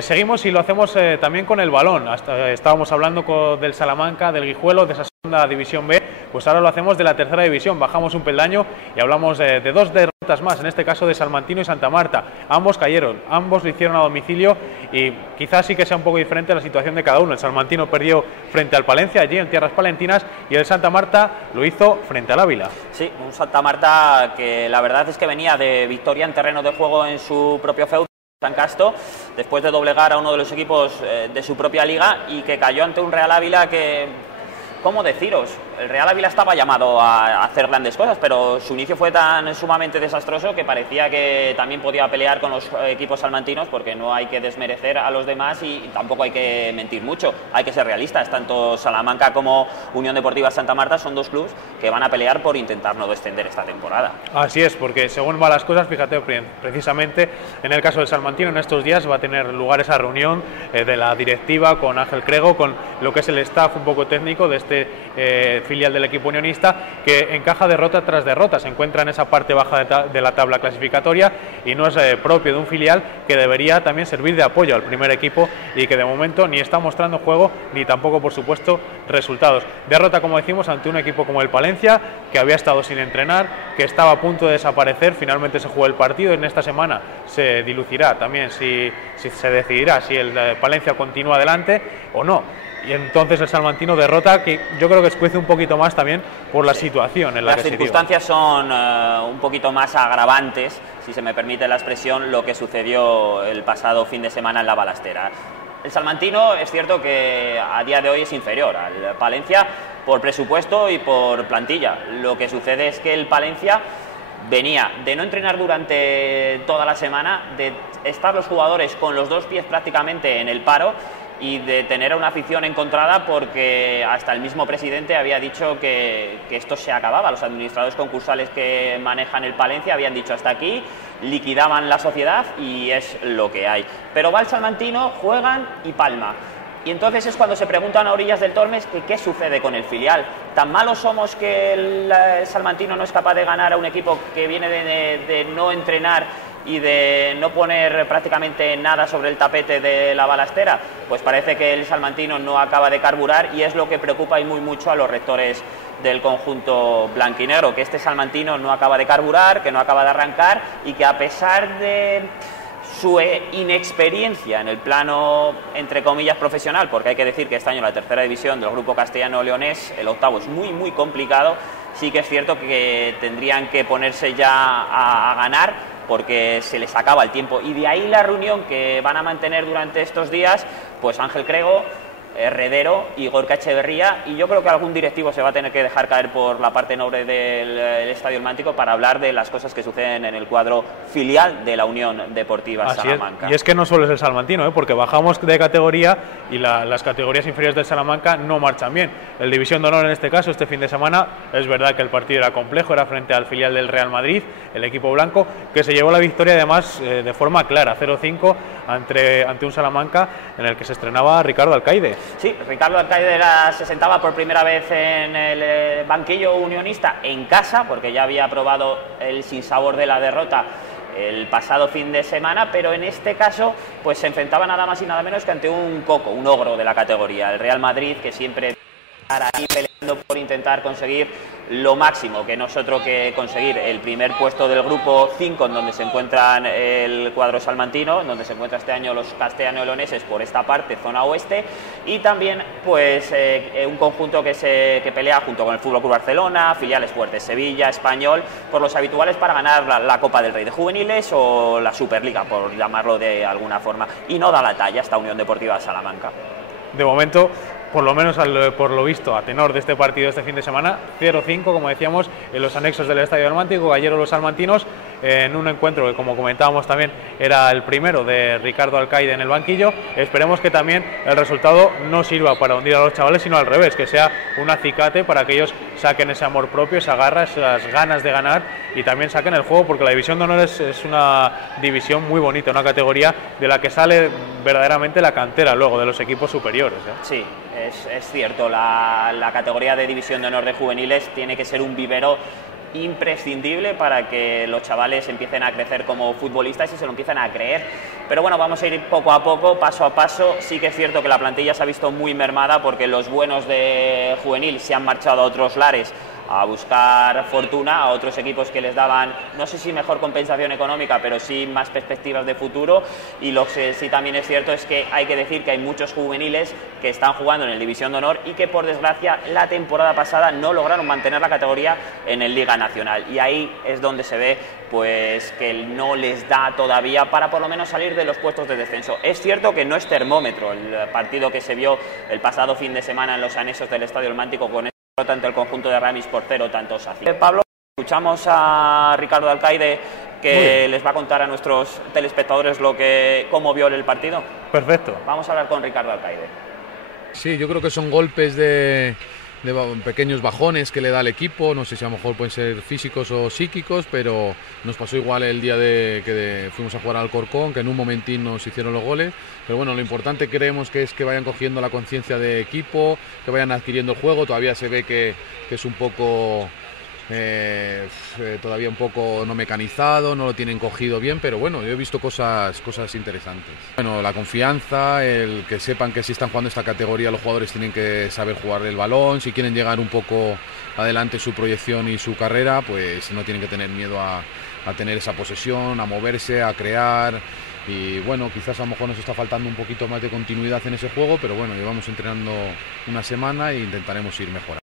Seguimos y lo hacemos también con el balón. Estábamos hablando del Salamanca, del Guijuelo, de esa segunda división B, pues ahora lo hacemos de la tercera división. Bajamos un peldaño y hablamos de dos derrotas más, en este caso de Salmantino y Santa Marta. Ambos cayeron, ambos lo hicieron a domicilio y quizás sí que sea un poco diferente la situación de cada uno. El Salmantino perdió frente al Palencia, allí en tierras palentinas, y el Santa Marta lo hizo frente al Ávila. Sí, un Santa Marta que la verdad es que venía de victoria en terreno de juego en su propio feudo, San Casto, después de doblegar a uno de los equipos de su propia liga, y que cayó ante un Real Ávila que, ¿cómo deciros? El Real Ávila estaba llamado a hacer grandes cosas, pero su inicio fue tan sumamente desastroso que parecía que también podía pelear con los equipos salmantinos, porque no hay que desmerecer a los demás y tampoco hay que mentir mucho, hay que ser realistas. Tanto Salamanca como Unión Deportiva Santa Marta son dos clubes que van a pelear por intentar no descender esta temporada. Así es, porque según van las cosas, fíjate, precisamente en el caso del Salmantino, en estos días va a tener lugar esa reunión de la directiva con Ángel Crego, con lo que es el staff un poco técnico de este filial del equipo unionista, que encaja derrota tras derrota, se encuentra en esa parte baja de la tabla clasificatoria y no es propio de un filial que debería también servir de apoyo al primer equipo y que de momento ni está mostrando juego ni tampoco, por supuesto, resultados. Derrota, como decimos, ante un equipo como el Palencia, que había estado sin entrenar, que estaba a punto de desaparecer. Finalmente se jugó el partido, en esta semana se dilucidar también si se decidirá si el Palencia continúa adelante o no. Y entonces el Salmantino derrota, que yo creo que escuece un poquito más también por la situación en la que se dio. Las circunstancias son un poquito más agravantes, si se me permite la expresión, lo que sucedió el pasado fin de semana en la Balastera. El Salmantino es cierto que a día de hoy es inferior al Palencia por presupuesto y por plantilla. Lo que sucede es que el Palencia venía de no entrenar durante toda la semana, de estar los jugadores con los dos pies prácticamente en el paro y de tener una afición encontrada, porque hasta el mismo presidente había dicho que esto se acababa. Los administradores concursales que manejan el Palencia habían dicho hasta aquí, liquidaban la sociedad y es lo que hay. Pero va el Salmantino, juegan y palma. Y entonces es cuando se preguntan a orillas del Tormes que qué sucede con el filial. ¿Tan malos somos que el Salmantino no es capaz de ganar a un equipo que viene de no entrenar y de no poner prácticamente nada sobre el tapete de la Balastera? Pues parece que el Salmantino no acaba de carburar, y es lo que preocupa y muy mucho a los rectores del conjunto blanquinegro, que este Salmantino no acaba de carburar, que no acaba de arrancar, y que a pesar de su inexperiencia en el plano, entre comillas, profesional, porque hay que decir que este año la tercera división del grupo castellano-leonés, el octavo, es muy muy complicado, sí que es cierto que tendrían que ponerse ya a ganar, porque se les acaba el tiempo. Y de ahí la reunión que van a mantener durante estos días, pues Ángel Crego, Herredero y Gorka Echeverría, y yo creo que algún directivo se va a tener que dejar caer por la parte noble del Estadio El Mántico para hablar de las cosas que suceden en el cuadro filial de la Unión Deportiva Salamanca. Y es que no solo es el Salmantino, porque bajamos de categoría y las categorías inferiores del Salamanca no marchan bien. El División de Honor, en este caso, este fin de semana, es verdad que el partido era complejo, era frente al filial del Real Madrid, el equipo blanco, que se llevó la victoria además de forma clara, 0-5 ante un Salamanca en el que se estrenaba Ricardo Alcaide. Sí, Ricardo Alcaide se sentaba por primera vez en el banquillo unionista en casa, porque ya había probado el sinsabor de la derrota el pasado fin de semana, pero en este caso pues se enfrentaba nada más y nada menos que ante un coco, un ogro de la categoría, el Real Madrid, que siempre estar ahí peleando por intentar conseguir lo máximo, que no es otro que conseguir el primer puesto del grupo 5, en donde se encuentran el cuadro salmantino, en donde se encuentra este año los castellano-leoneses por esta parte, zona oeste, y también pues un conjunto que pelea junto con el Fútbol Club Barcelona, filiales fuertes, Sevilla, Español, por los habituales para ganar la Copa del Rey de Juveniles o la Superliga, por llamarlo de alguna forma, y no da la talla esta Unión Deportiva Salamanca. De momento, por lo menos por lo visto, a tenor de este partido este fin de semana, 0-5, como decíamos, en los anexos del Estadio del Mántico. Ayer los salmantinos, en un encuentro que, como comentábamos también, era el primero de Ricardo Alcaide en el banquillo. Esperemos que también el resultado no sirva para hundir a los chavales, sino al revés, que sea un acicate para que ellos saquen ese amor propio, esa garra, esas ganas de ganar, y también saquen el juego, porque la división de honor es una división muy bonita, una categoría de la que sale verdaderamente la cantera luego de los equipos superiores, ¿eh? Sí, es cierto, la categoría de división de honor de juveniles tiene que ser un vivero imprescindible para que los chavales empiecen a crecer como futbolistas y se lo empiecen a creer. Pero bueno, vamos a ir poco a poco, paso a paso. Sí que es cierto que la plantilla se ha visto muy mermada porque los buenos de juvenil se han marchado a otros lares a buscar fortuna, a otros equipos que les daban, no sé si mejor compensación económica, pero sí más perspectivas de futuro. Y lo que sí también es cierto es que hay que decir que hay muchos juveniles que están jugando en el División de Honor y que por desgracia la temporada pasada no lograron mantener la categoría en el Liga Nacional, y ahí es donde se ve pues que no les da todavía para por lo menos salir de los puestos de descenso. Es cierto que no es termómetro el partido que se vio el pasado fin de semana en los anexos del Estadio El Mántico con tanto el conjunto de Ramis por 0, tanto Saci. Pablo, escuchamos a Ricardo Alcaide que les va a contar a nuestros telespectadores cómo vio el partido. Perfecto. Vamos a hablar con Ricardo Alcaide. Sí, yo creo que son golpes de pequeños bajones que le da al equipo, no sé si a lo mejor pueden ser físicos o psíquicos, pero nos pasó igual el día que fuimos a jugar al Alcorcón, que en un momentín nos hicieron los goles, pero bueno, lo importante creemos que es que vayan cogiendo la conciencia de equipo, que vayan adquiriendo el juego. Todavía se ve que es un poco todavía un poco no mecanizado, no lo tienen cogido bien, pero bueno, yo he visto cosas interesantes. Bueno, la confianza, el que sepan que si están jugando esta categoría los jugadores tienen que saber jugar el balón, si quieren llegar un poco adelante su proyección y su carrera, pues no tienen que tener miedo a tener esa posesión, a moverse, a crear. Y bueno, quizás a lo mejor nos está faltando un poquito más de continuidad en ese juego, pero bueno, llevamos entrenando una semana e intentaremos ir mejorando.